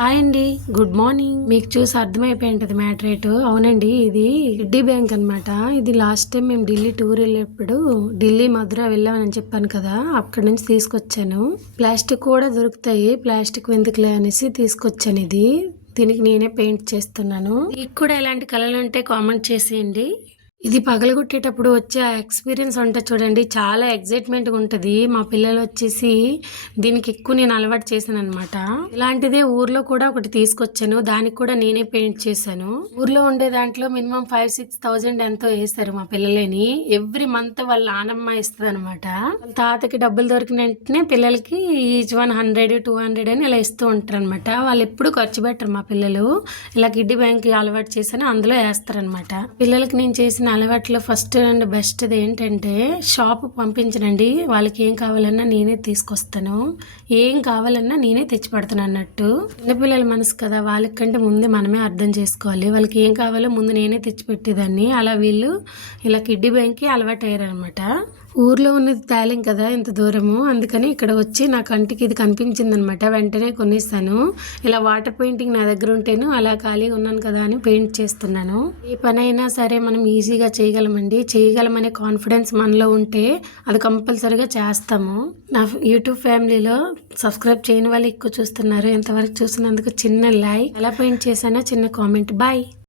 Hi అండి, good morning. మీకు చూసి అర్థమైపోయి ఉంటుంది మ్యాటర్ రేటు. అవునండి, ఇది కిడ్డీ బ్యాంక్ అనమాట. ఇది లాస్ట్ టైం మేము ఢిల్లీ టూర్ వెళ్ళేప్పుడు ఢిల్లీ మధుర వెళ్ళామని చెప్పాను కదా, అక్కడ నుంచి తీసుకొచ్చాను. ప్లాస్టిక్ కూడా దొరుకుతాయి, ప్లాస్టిక్ ఎందుకులే అనేసి తీసుకొచ్చాను. ఇది దీనికి నేనే పెయింట్ చేస్తున్నాను. మీకు కూడా ఎలాంటి కలర్లు ఉంటే కామెంట్ చేసేయండి. ఇది పగలగొట్టేటప్పుడు వచ్చే ఆ ఎక్స్పీరియన్స్ ఉంటే చూడండి, చాలా ఎగ్జైట్మెంట్గా ఉంటుంది. మా పిల్లలు వచ్చేసి దీనికి ఎక్కువ నేను అలవాటు చేశాను అనమాట. ఇలాంటిదే ఊర్లో కూడా ఒకటి తీసుకొచ్చాను, దానికి కూడా నేనే పెయింట్ చేశాను. ఊర్లో ఉండే దాంట్లో మినిమం 5-6,000 ఎంతో వేస్తారు మా పిల్లలని. ఎవ్రీ మంత్ వాళ్ళ నానమ్మ ఇస్తుంది అనమాట. వాళ్ళ తాతకి డబ్బులు దొరికిన వెంటనే పిల్లలకి ఈచ్ 100-200 అని ఇలా ఇస్తూ ఉంటారు అనమాట. వాళ్ళు ఎప్పుడు ఖర్చు పెట్టరు మా పిల్లలు. ఇలా కిడ్డీ బ్యాంక్ అలవాటు చేశాను, అందులో వేస్తారనమాట. పిల్లలకి నేను చేసిన అలవాట్లో ఫస్ట్ అండ్ బెస్ట్ ఏంటంటే షాప్ పంపించనండి. వాళ్ళకి ఏం కావాలన్నా నేనే తీసుకొస్తాను, ఏం కావాలన్నా నేనే తెచ్చి పెడతాను అన్నట్టు. చిన్నపిల్లల మనసు కదా, వాళ్ళకంటే ముందే మనమే అర్థం చేసుకోవాలి. వాళ్ళకి ఏం కావాలో ముందు నేనే తెచ్చి పెట్టేదాన్ని. అలా వీళ్ళు ఇలా కిడ్డీ బ్యాంక్కి అలవాటు అయ్యారనమాట. ఊర్లో ఉన్నది తేలేం కదా ఇంత దూరము, అందుకని ఇక్కడ వచ్చి నా కంటికి ఇది కనిపించింది అనమాట. వెంటనే కొనేస్తాను. ఇలా వాటర్ పెయింటింగ్ నా దగ్గర ఉంటేను అలా ఖాళీగా ఉన్నాను కదా అని పెయింట్ చేస్తున్నాను. ఏ పని అయినా సరే మనం ఈజీగా చేయగలమండి. చేయగలమనే కాన్ఫిడెన్స్ మనలో ఉంటే అది కంపల్సరీగా చేస్తాము. నా యూట్యూబ్ ఫ్యామిలీలో సబ్స్క్రైబ్ చేయని వాళ్ళు ఎక్కువ చూస్తున్నారు. ఇంతవరకు చూసినందుకు చిన్న లైక్, ఎలా పెయింట్ చేశానో చిన్న కామెంట్. బాయ్.